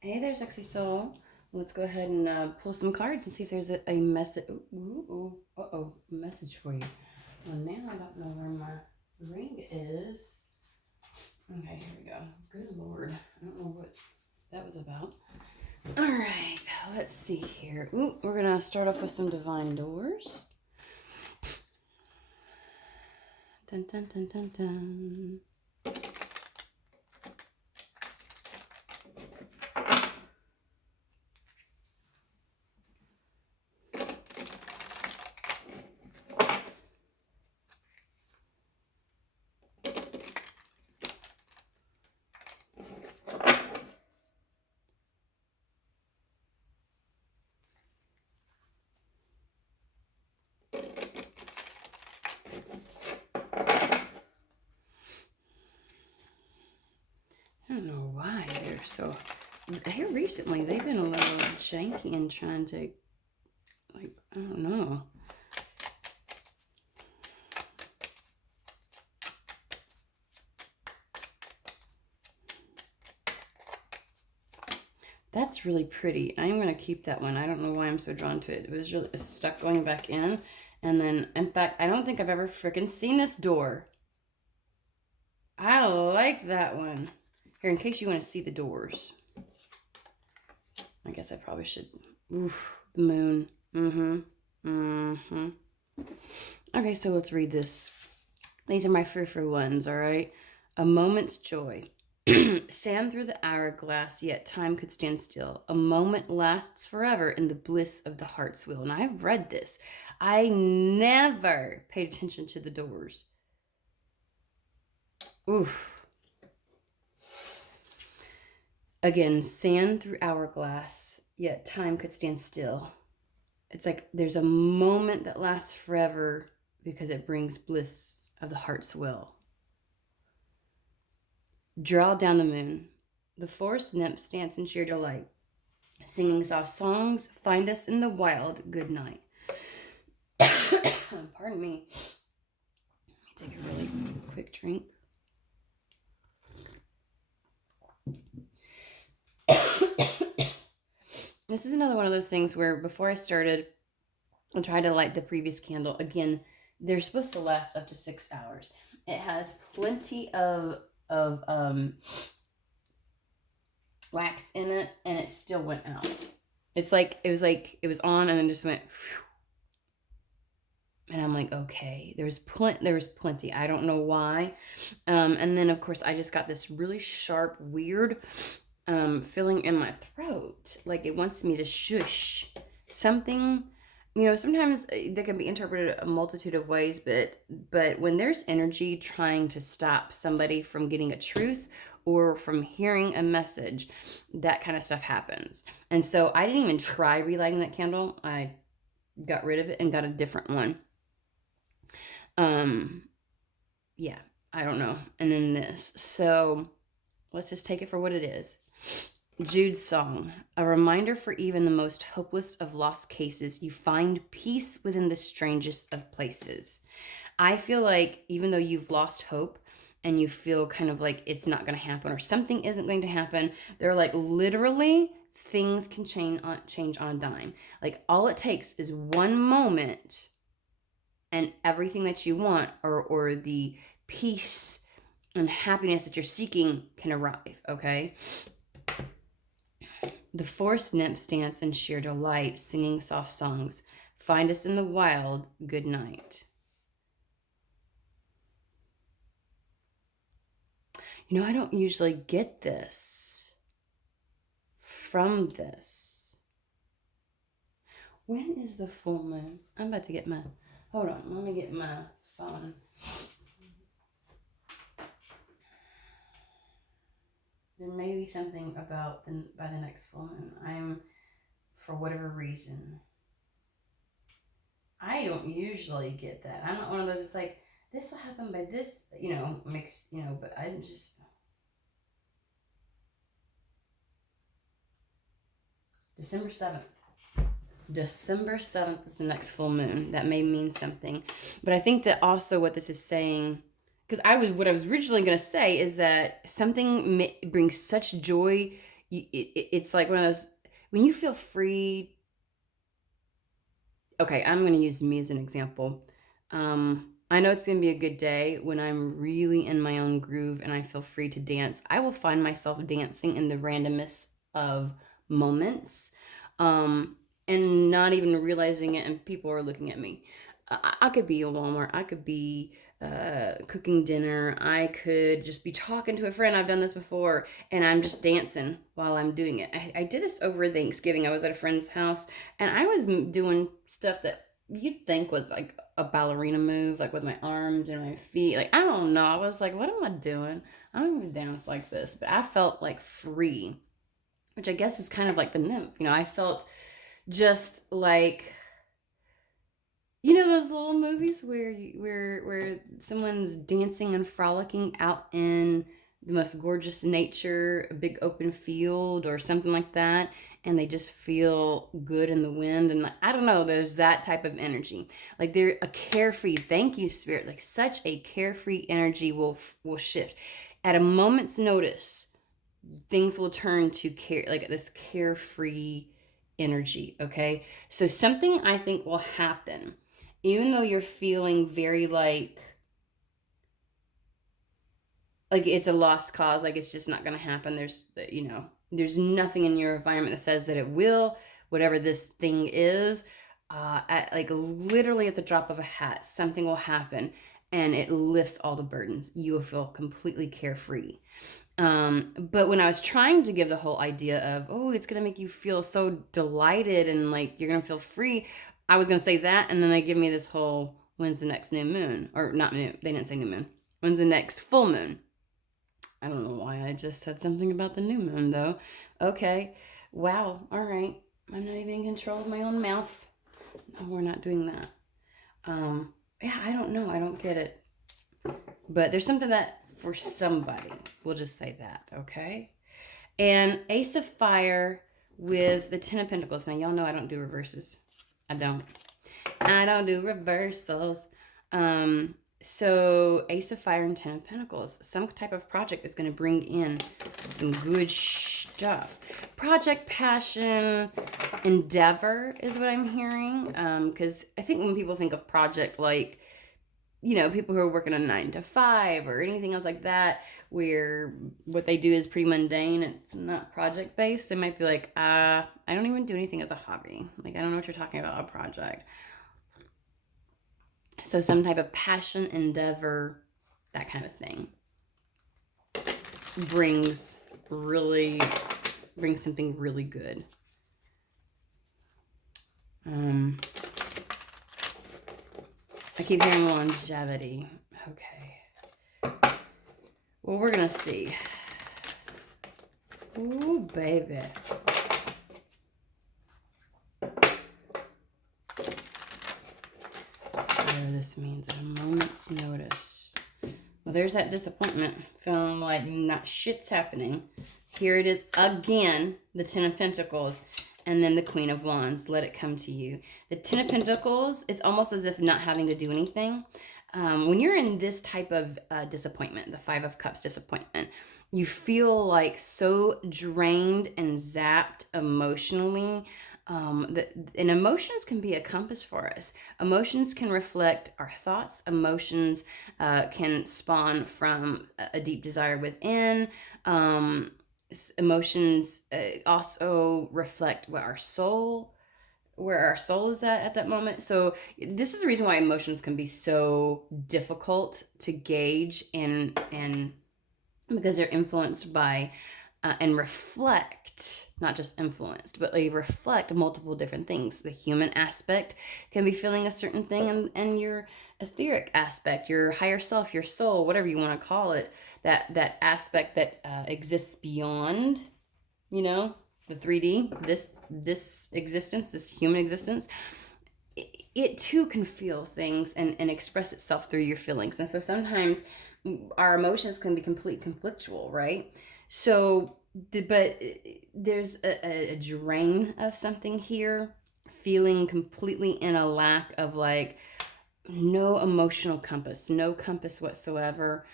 Hey there, sexy soul. Let's go ahead and pull some cards and see if there's a message. Message for you. Well, now I don't know where my ring is. Okay, here we go. Good Lord. I don't know what that was about. All right, let's see here. We're going to start off with some divine doors. Dun, dun, dun, dun, dun. I don't know why they're so. Here recently, they've been a little janky and trying to, like, I don't know. That's really pretty. I'm going to keep that one. I don't know why I'm so drawn to it. It was really stuck going back in. And then, in fact, I don't think I've ever freaking seen this door. I like that one. Here, in case you want to see the doors. I guess I probably should. Oof, the moon. Okay, so let's read this. These are my frou ones, all right? A moment's joy. Sand through the hourglass, yet time could stand still. A moment lasts forever in the bliss of the heart's will. And I've read this. I never paid attention to the doors. Oof. Again, sand through hourglass, yet time could stand still. It's like there's a moment that lasts forever because it brings bliss of the heart's will. Draw down the moon. The forest nymphs dance in sheer delight, singing soft songs. Find us in the wild. Good night. Pardon me. Let me take a really quick drink. This is another one of those things where before I started, I tried to light the previous candle. Again, they're supposed to last up to 6 hours. It has plenty of wax in it, and it still went out. It's like it was on and then just went phew. And I'm like, okay, there was plenty. I don't know why. And then of course I just got this really sharp, weird feeling in my throat. Like it wants me to shush. Something, sometimes they can be interpreted a multitude of ways, but when there's energy trying to stop somebody from getting a truth or from hearing a message, that kind of stuff happens. And so I didn't even try relighting that candle. I got rid of it and got a different one. Yeah, I don't know. And then this. So let's just take it for what it is. Jude's song, a reminder for even the most hopeless of lost cases, you find peace within the strangest of places. I feel like even though you've lost hope and you feel kind of like it's not going to happen or something isn't going to happen, they're like literally things can change on a dime. Like all it takes is one moment and everything that you want or the peace and happiness that you're seeking can arrive, okay? The forest nymphs dance in sheer delight, singing soft songs. Find us in the wild, good night. I don't usually get this from this. When is the full moon? I'm about to get my, hold on, let me get my phone. There may be something about by the next full moon. I'm, for whatever reason, I don't usually get that. I'm not one of those. It's like this will happen by this, mix, But I'm just December 7th. December 7th is the next full moon. That may mean something, but I think that also what this is saying, because what I was originally going to say is that something brings such joy it's like one of those, when you feel free. Okay, I'm going to use me as an example. I know it's going to be a good day when I'm really in my own groove and I feel free to dance. I will find myself dancing in the randomness of moments, um, and not even realizing it, and people are looking at me. I could be at Walmart. I could be cooking dinner. I could just be talking to a friend. I've done this before, and I'm just dancing while I'm doing it. I did this over Thanksgiving. I was at a friend's house, and I was doing stuff that you'd think was like a ballerina move, like with my arms and my feet. Like, I don't know. I was like, what am I doing? I don't even dance like this. But I felt like free, which I guess is kind of like the nymph. I felt just like, those little movies where where someone's dancing and frolicking out in the most gorgeous nature, a big open field or something like that, and they just feel good in the wind, and I don't know, there's that type of energy. Like, they're a carefree, thank you spirit, like such a carefree energy will shift at a moment's notice. Things will turn to care, like this carefree energy. Okay, so something I think will happen, even though you're feeling very like it's a lost cause, like it's just not going to happen. There's nothing in your environment that says that it will, whatever this thing is. Like literally at the drop of a hat, something will happen and it lifts all the burdens. You will feel completely carefree. But when I was trying to give the whole idea of, oh, it's going to make you feel so delighted and like you're going to feel free, I was going to say that. And then they give me this whole, when's the next new moon? Or not new, they didn't say new moon. When's the next full moon? I don't know why I just said something about the new moon, though. Okay. Wow. All right. I'm not even in control of my own mouth. No, we're not doing that. Yeah, I don't know. I don't get it. But there's something that for somebody, we'll just say that, okay? And Ace of Fire with the Ten of Pentacles. Now, y'all know I don't do reverses. I don't do reversals. So Ace of Fire and Ten of Pentacles. Some type of project is going to bring in some good stuff. Project, passion, endeavor is what I'm hearing. Because I think when people think of project, like, people who are working a 9 to 5 or anything else like that, where what they do is pretty mundane, it's not project based, they might be like, I don't even do anything as a hobby. Like, I don't know what you're talking about, a project. So some type of passion, endeavor, that kind of thing brings something really good. I keep hearing longevity. Okay. Well, we're going to see. Ooh, baby. So this means at a moment's notice. Well, there's that disappointment. Feeling like not shit's happening. Here it is again. The Ten of Pentacles. And then the Queen of Wands. Let it come to you. The Ten of Pentacles, it's almost as if not having to do anything. When you're in this type of disappointment, the Five of Cups disappointment, you feel like so drained and zapped emotionally. And emotions can be a compass for us. Emotions can reflect our thoughts. Emotions can spawn from a deep desire within. Emotions also reflect where our soul is at that moment. So this is the reason why emotions can be so difficult to gauge, and because they're influenced by and reflect, not just influenced, but they reflect multiple different things. The human aspect can be feeling a certain thing, and your etheric aspect, your higher self, your soul, whatever you want to call it, that aspect that exists beyond, the 3D, this existence, this human existence, it too can feel things and express itself through your feelings. And so sometimes our emotions can be completely conflictual, right? So, but there's a drain of something here, feeling completely in a lack of like no emotional compass, no compass whatsoever.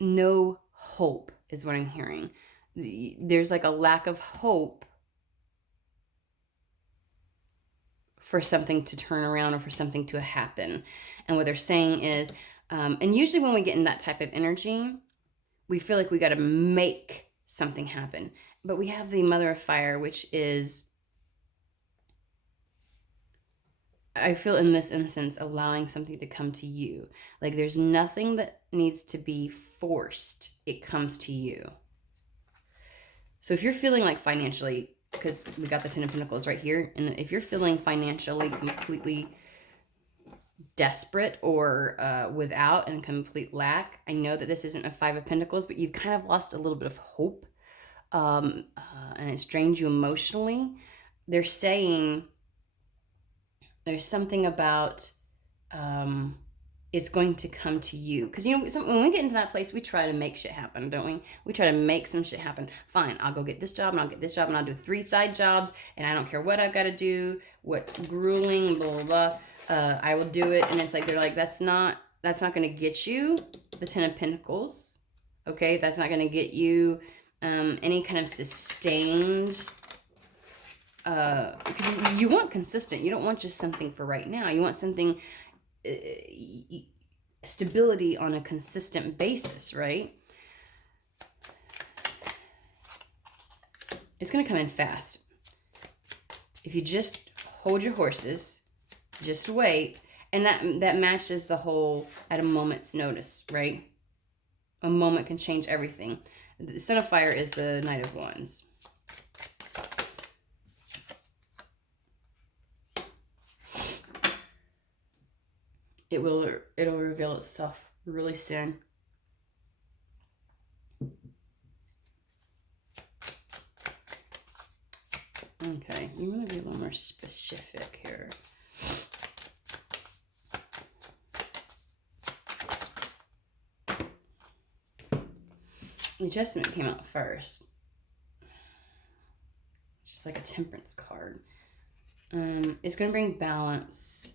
No hope is what I'm hearing. there's like a lack of hope for something to turn around or for something to happen. And what they're saying is, and usually when we get in that type of energy, we feel like we got to make something happen. But we have the Mother of Fire, which is, I feel in this instance, allowing something to come to you. Like there's nothing that needs to be forced, it comes to you. So if you're feeling like financially, because we got the Ten of Pentacles right here, and if you're feeling financially completely desperate or without and complete lack, I know that this isn't a Five of Pentacles, but you've kind of lost a little bit of hope, and it's drained you emotionally. They're saying there's something about it's going to come to you. Because, you know, when we get into that place, we try to make shit happen, don't we? We try to make some shit happen. Fine, I'll go get this job, and I'll get this job, and I'll do 3 side jobs, and I don't care what I've got to do, what's grueling, blah, blah, blah. I will do it. And it's like, they're like, that's not going to get you the Ten of Pentacles. Okay, that's not going to get you any kind of sustained, because you want consistent. You don't want just something for right now. You want something, stability on a consistent basis, right? It's going to come in fast. If you just hold your horses, just wait. And that matches the whole at a moment's notice, right? A moment can change everything. The Son of Fire is the Knight of Wands. It'll reveal itself really soon. Okay, you want to be a little more specific here. The Adjustment came out first. It's just like a Temperance card. It's going to bring balance.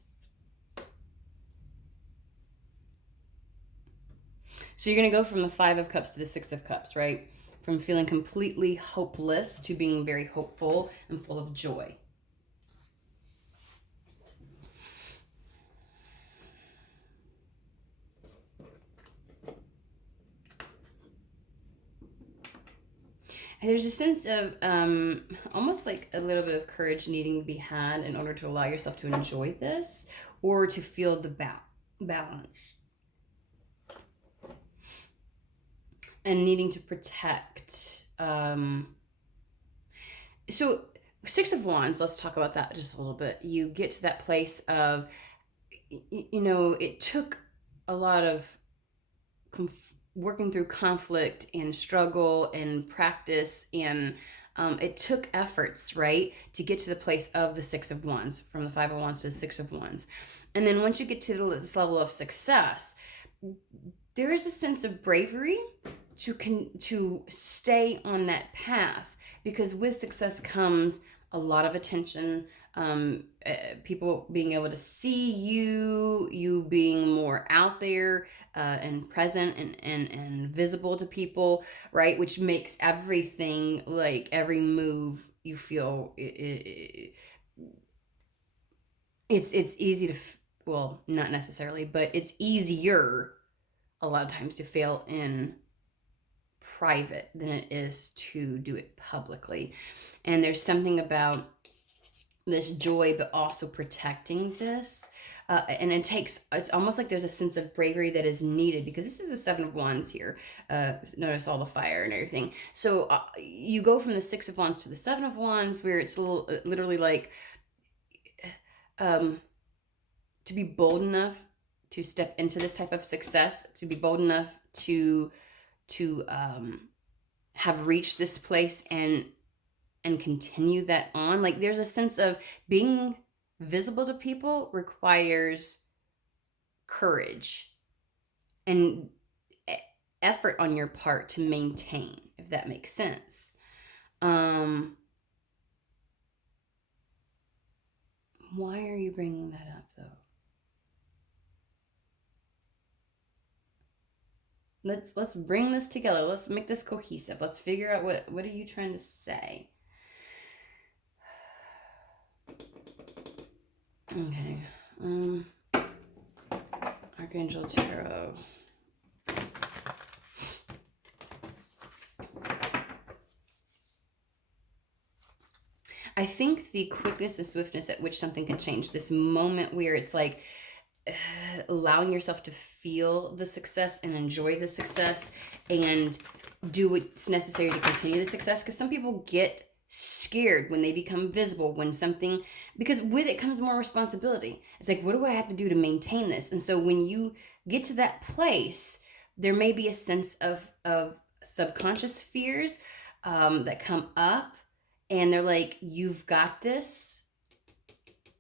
So you're going to go from the Five of Cups to the Six of Cups, right? From feeling completely hopeless to being very hopeful and full of joy. And there's a sense of almost like a little bit of courage needing to be had in order to allow yourself to enjoy this or to feel the balance. And needing to protect. So Six of Wands, let's talk about that just a little bit. You get to that place of, you know, it took a lot of working through conflict and struggle and practice, and it took efforts, right, to get to the place of the Six of Wands, from the Five of Wands to the Six of Wands. And then once you get to this level of success, there is a sense of bravery to stay on that path, because with success comes a lot of attention, people being able to see you being more out there and present and visible to people, right? Which makes everything, like every move, you feel it's easy to, well, not necessarily, but it's easier a lot of times to fail in private than it is to do it publicly. And there's something about this joy, but also protecting this. And it's almost like there's a sense of bravery that is needed, because this is the Seven of Wands here. Notice all the fire and everything. So you go from the Six of Wands to the Seven of Wands, where it's literally like to be bold enough to step into this type of success, to be bold enough to have reached this place and continue that on. Like there's a sense of being visible to people requires courage and effort on your part to maintain, if that makes sense. Why are you bringing that up though? Let's bring this together. Let's make this cohesive. Let's figure out what are you trying to say. Okay. Archangel Tarot. I think the quickness and swiftness at which something can change, this moment where it's like allowing yourself to feel the success and enjoy the success and do what's necessary to continue the success. Because some people get scared when they become visible, when something, because with it comes more responsibility. It's like, what do I have to do to maintain this? And so when you get to that place, there may be a sense of subconscious fears that come up, and they're like, you've got this.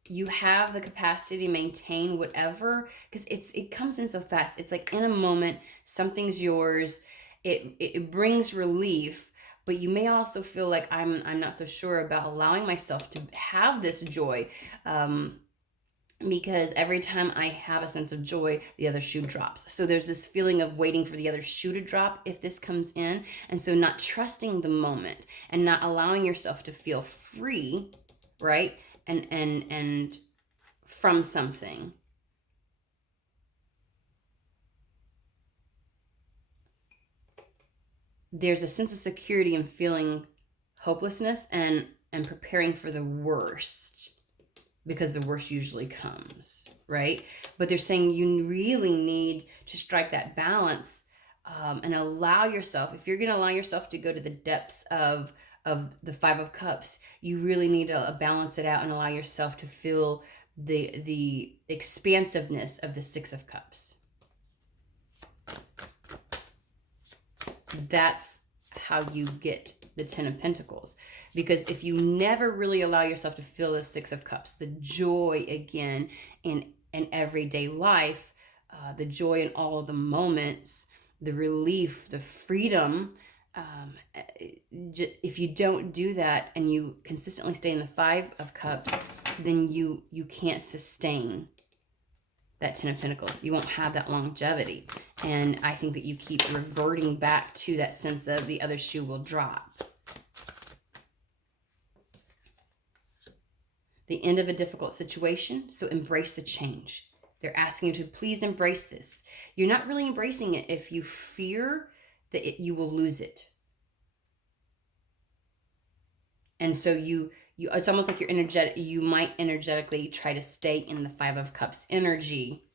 You have the capacity to maintain whatever, because it comes in so fast. It's like in a moment, something's yours. It brings relief, but you may also feel like I'm not so sure about allowing myself to have this joy, because every time I have a sense of joy, the other shoe drops. So there's this feeling of waiting for the other shoe to drop if this comes in, and so not trusting the moment and not allowing yourself to feel free, right? And from something. There's a sense of security in feeling hopelessness and preparing for the worst, because the worst usually comes, right? But they're saying you really need to strike that balance, and allow yourself, if you're going to allow yourself to go to the depths of the Five of Cups, you really need to balance it out and allow yourself to feel the expansiveness of the Six of Cups. That's how you get the Ten of Pentacles. Because if you never really allow yourself to feel the Six of Cups, the joy again in everyday life, the joy in all of the moments, the relief, the freedom, if you don't do that and you consistently stay in the Five of Cups, then you can't sustain that Ten of Pentacles. You won't have that longevity. And I think that you keep reverting back to that sense of the other shoe will drop. The end of a difficult situation, so embrace the change. They're asking you to please embrace this. You're not really embracing it if you fear that you will lose it. And so you it's almost like you might energetically try to stay in the Five of Cups energy,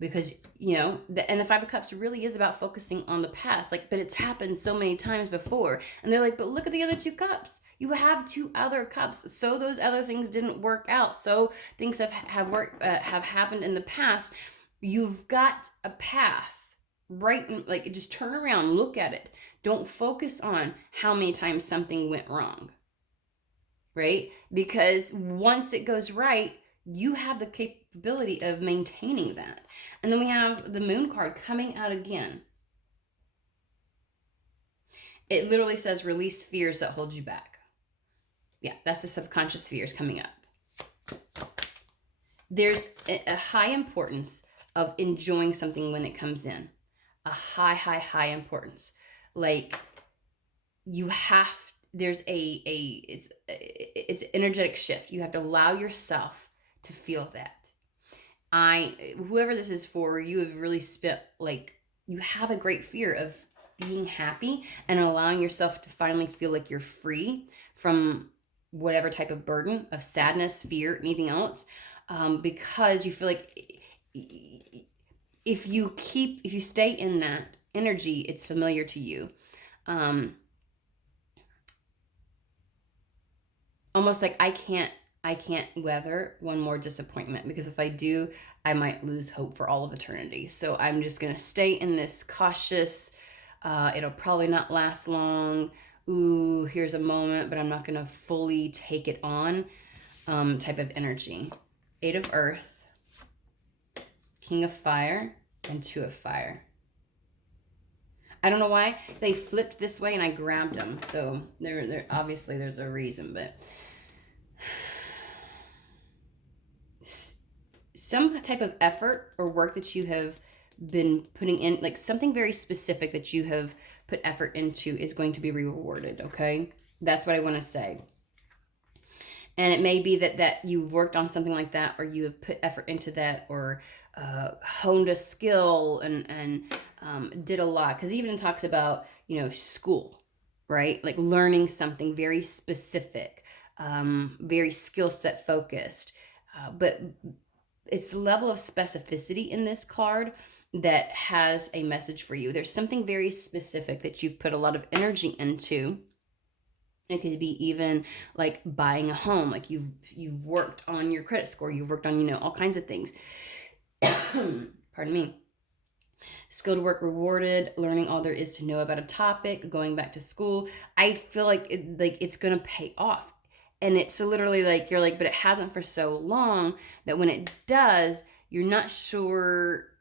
because and the Five of Cups really is about focusing on the past, like, but it's happened so many times before. And they're like, but look at the other two cups. You have two other cups, so those other things didn't work out, so things have happened in the past. You've got a path, right? Like, just turn around, look at it. Don't focus on how many times something went wrong, right? Because once it goes right, you have the capability of maintaining that. And then we have the Moon card coming out again. It literally says release fears that hold you back. Yeah, that's the subconscious fears coming up. There's a high importance of enjoying something when it comes in. A high importance. Like, you have, there's it's an energetic shift. You have to allow yourself to feel that. Whoever this is for, you have really spent, like, you have a great fear of being happy and allowing yourself to finally feel like you're free from whatever type of burden of sadness, fear, anything else, because you feel like if you stay in that energy, it's familiar to you. Almost like I can't weather one more disappointment, because if I do, I might lose hope for all of eternity. So I'm just going to stay in this cautious, it'll probably not last long. Ooh, here's a moment, but I'm not going to fully take it on, type of energy. Eight of Earth, King of Fire, and Two of Fire. I don't know why they flipped this way and I grabbed them. So there obviously there's a reason, but some type of effort or work that you have been putting in, like something very specific that you have put effort into is going to be rewarded, okay? That's what I want to say. And it may be that you've worked on something like that, or you have put effort into that, or honed a skill and did a lot. Because even it talks about, school, right? Like learning something very specific, very skill set focused. But it's the level of specificity in this card that has a message for you. There's something very specific that you've put a lot of energy into. It could be even like buying a home, like you've worked on your credit score, you've worked on, all kinds of things. Pardon me. Skilled work rewarded, learning all there is to know about a topic, going back to school. I feel like it's gonna pay off. And it's literally like you're like, but it hasn't for so long that when it does, you're not sure.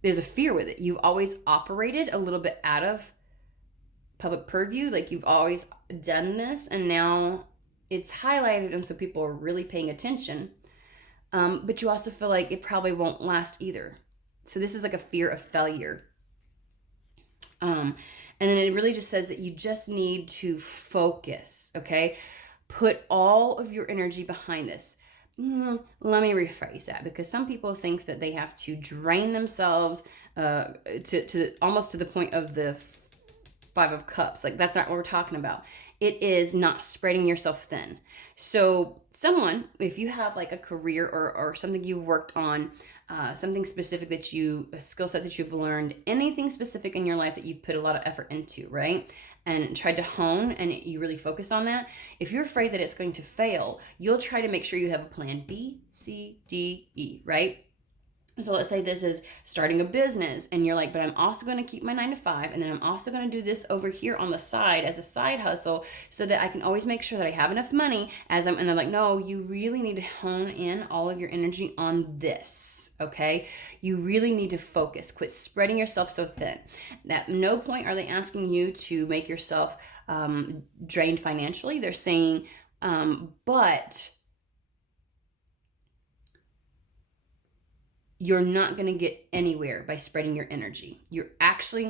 There's a fear with it. You've always operated a little bit out of public purview. Like you've always done this, and now it's highlighted, and so people are really paying attention. But you also feel like it probably won't last either. So this is like a fear of failure. And then it really just says that you just need to focus, okay? Put all of your energy behind this. Let me rephrase that, because some people think that they have to drain themselves to almost to the point of the Five of Cups. Like that's not what we're talking about. It is not spreading yourself thin. So someone, if you have like a career or something you've worked on, something specific a skill set that you've learned, anything specific in your life that you've put a lot of effort into, right? And tried to hone, and you really focus on that. If you're afraid that it's going to fail, you'll try to make sure you have a plan B, C, D, E, right? So let's say this is starting a business, and you're like, but I'm also going to keep my 9 to 5, and then I'm also going to do this over here on the side as a side hustle so that I can always make sure that I have enough money and they're like, no, you really need to hone in all of your energy on this. Okay, you really need to focus. Quit spreading yourself so thin. At no point are they asking you to make yourself drained financially. They're saying, but you're not going to get anywhere by spreading your energy. You're actually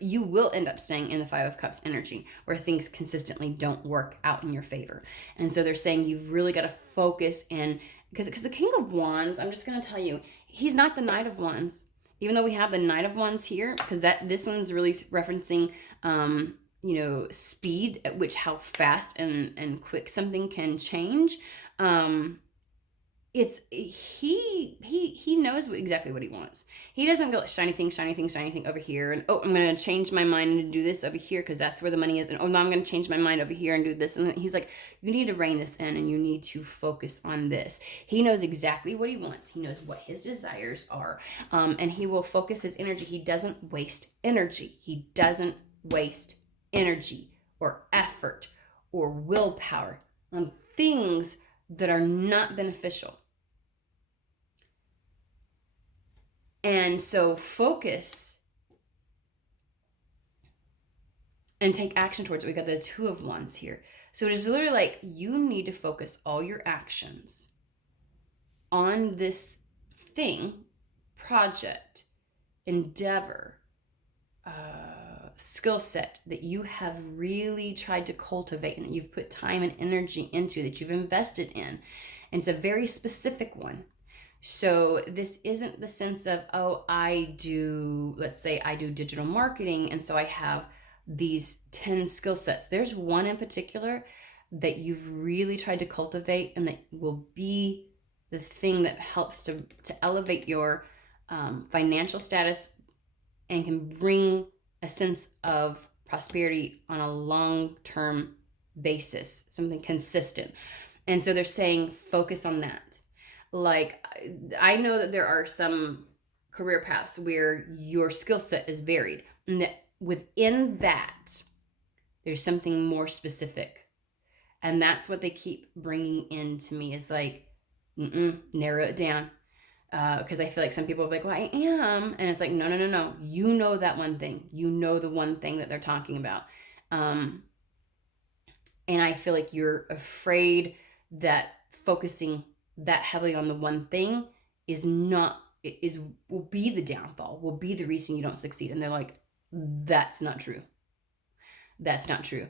you will end up staying in the Five of Cups energy, where things consistently don't work out in your favor. And so they're saying you've really got to focus in, because the King of Wands, I'm just going to tell you, he's not the Knight of Wands. Even though we have the Knight of Wands here, because this one's really referencing speed, at which how fast and quick something can change. It's he knows exactly what he wants. He doesn't go shiny thing over here, and I'm going to change my mind and do this over here because that's where the money is, and no, I'm going to change my mind over here and do this. And he's like, you need to rein this in, and you need to focus on this. He knows exactly what he wants. He knows what his desires are, and he will focus his energy. He doesn't waste energy. He doesn't waste energy or effort or willpower on things that are not beneficial. And so focus and take action towards it. We got the Two of Wands here. So it is literally like you need to focus all your actions on this thing, project, endeavor, skill set that you have really tried to cultivate and that you've put time and energy into, that you've invested in. And it's a very specific one. So this isn't the sense of, let's say I do digital marketing, and so I have these 10 skill sets. There's one in particular that you've really tried to cultivate, and that will be the thing that helps to elevate your financial status and can bring a sense of prosperity on a long-term basis, something consistent. And so they're saying focus on that. Like, I know that there are some career paths where your skill set is varied, and that within that, there's something more specific. And that's what they keep bringing in to me, is like, narrow it down. Because I feel like some people are like, well, I am. And it's like, no. You know that one thing. You know the one thing that they're talking about. And I feel like you're afraid that focusing that heavily on the one thing will be the downfall, will be the reason you don't succeed. And they're like, that's not true. That's not true.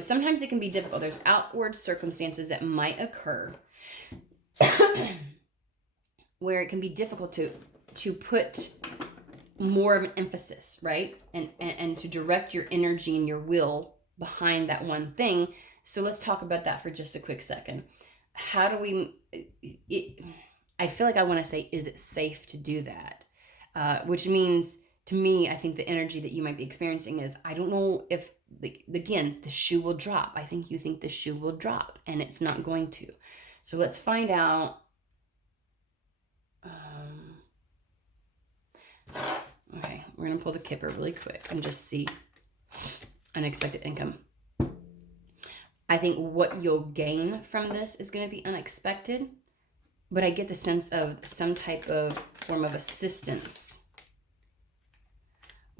Sometimes it can be difficult. There's outward circumstances that might occur where it can be difficult to put more of an emphasis, right? And to direct your energy and your will behind that one thing. So let's talk about that for just a quick second. How do we, I feel like I want to say, is it safe to do that? Which means, to me, I think the energy that you might be experiencing is, I don't know if, again, the shoe will drop. I think you think the shoe will drop, and it's not going to. So let's find out. Okay, we're going to pull the Kipper really quick and just see unexpected income. I think what you'll gain from this is going to be unexpected, but I get the sense of some type of form of assistance.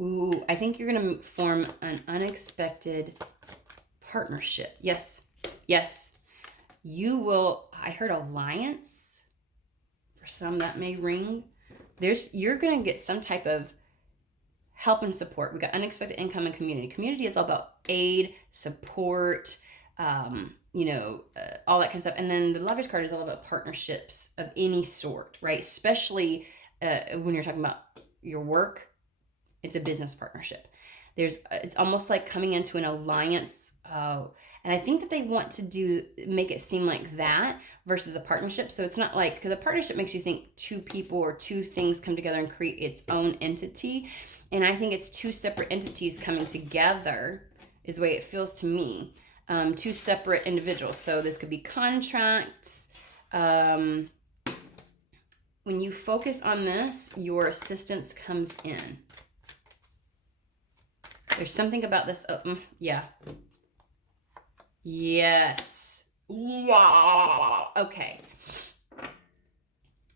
Ooh, I think you're going to form an unexpected partnership. Yes, yes. You will, I heard alliance. For some, that may ring. You're going to get some type of help and support. We got unexpected income and community. Community is all about aid, support, all that kind of stuff. And then the Lovers card is all about partnerships of any sort, right? Especially when you're talking about your work, it's a business partnership. It's almost like coming into an alliance. And I think that they want to make it seem like that versus a partnership. So it's not like, because a partnership makes you think two people or two things come together and create its own entity. And I think it's two separate entities coming together is the way it feels to me. Two separate individuals. So this could be contracts. When you focus on this, your assistance comes in. There's something about this. Yeah. Yes. Wow. Okay.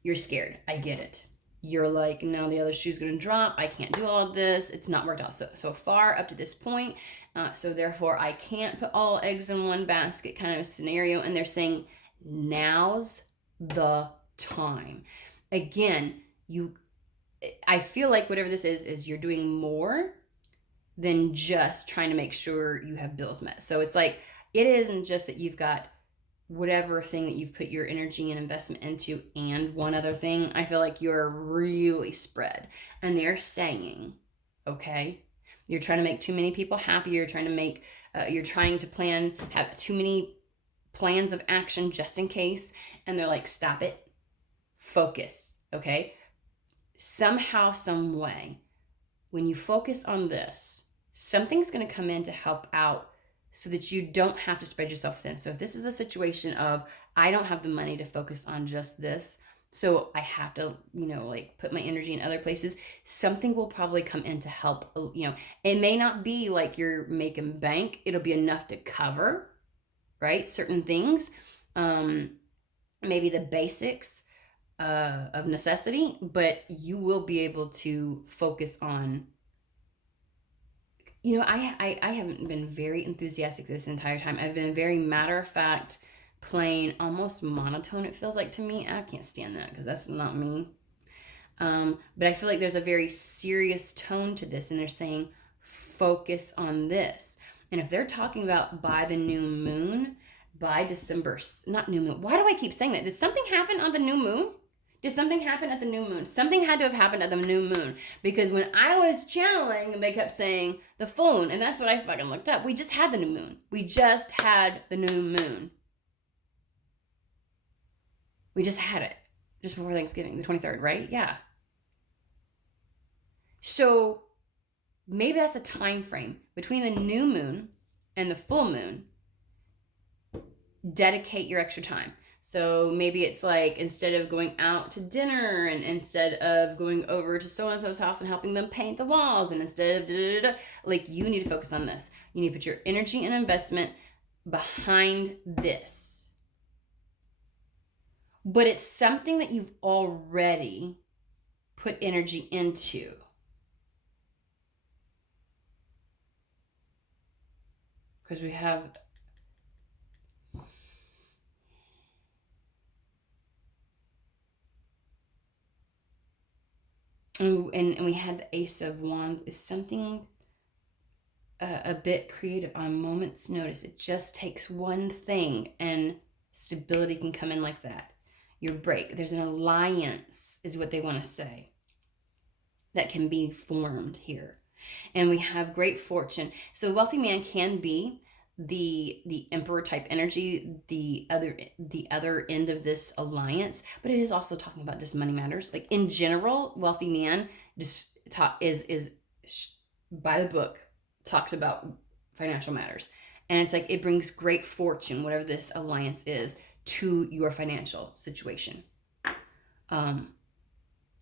You're scared. I get it. You're like, no, the other shoe's going to drop. I can't do all of this. It's not worked out so far up to this point. So therefore, I can't put all eggs in one basket kind of a scenario. And they're saying, now's the time. Again, I feel like whatever this is you're doing more than just trying to make sure you have bills met. So it's like, it isn't just that you've got whatever thing that you've put your energy and investment into and one other thing. I feel like you're really spread. And they're saying, okay, you're trying to make too many people happy. You're trying to have too many plans of action just in case. And they're like, stop it. Focus. Okay. Somehow, some way, when you focus on this, something's going to come in to help out so that you don't have to spread yourself thin. So if this is a situation of, I don't have the money to focus on just this, so I have to, put my energy in other places, something will probably come in to help. It may not be like you're making bank. It'll be enough to cover, right? Certain things, maybe the basics of necessity, but you will be able to focus on. I haven't been very enthusiastic this entire time. I've been very matter of fact, plain, almost monotone, it feels like to me. I can't stand that because that's not me. But I feel like there's a very serious tone to this, and they're saying, focus on this. And if they're talking about by the new moon, by December, not new moon. Why do I keep saying that? Did something happen on the new moon? Did something happen at the new moon? Something had to have happened at the new moon. Because when I was channeling, they kept saying the full moon. And that's what I fucking looked up. We just had the new moon. We just had the new moon. We just had it. Just before Thanksgiving, the 23rd, right? Yeah. So maybe that's a time frame between the new moon and the full moon. Dedicate your extra time. So maybe it's like, instead of going out to dinner, and instead of going over to so-and-so's house and helping them paint the walls, and instead of like, you need to focus on this. You need to put your energy and investment behind this. But it's something that you've already put energy into. Because we have And we had the Ace of Wands is something a bit creative on a moment's notice. It just takes one thing and stability can come in like that. Your break. There's an alliance, is what they want to say, that can be formed here. And we have great fortune. So wealthy man can be the emperor type energy, the other end of this alliance, but it is also talking about just money matters. Like in general, wealthy man just is by the book talks about financial matters. And it's like it brings great fortune, whatever this alliance is, to your financial situation.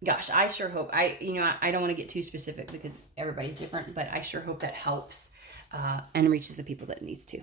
Gosh, I sure hope I don't want to get too specific because everybody's different, but I sure hope that helps and reaches the people that it needs to.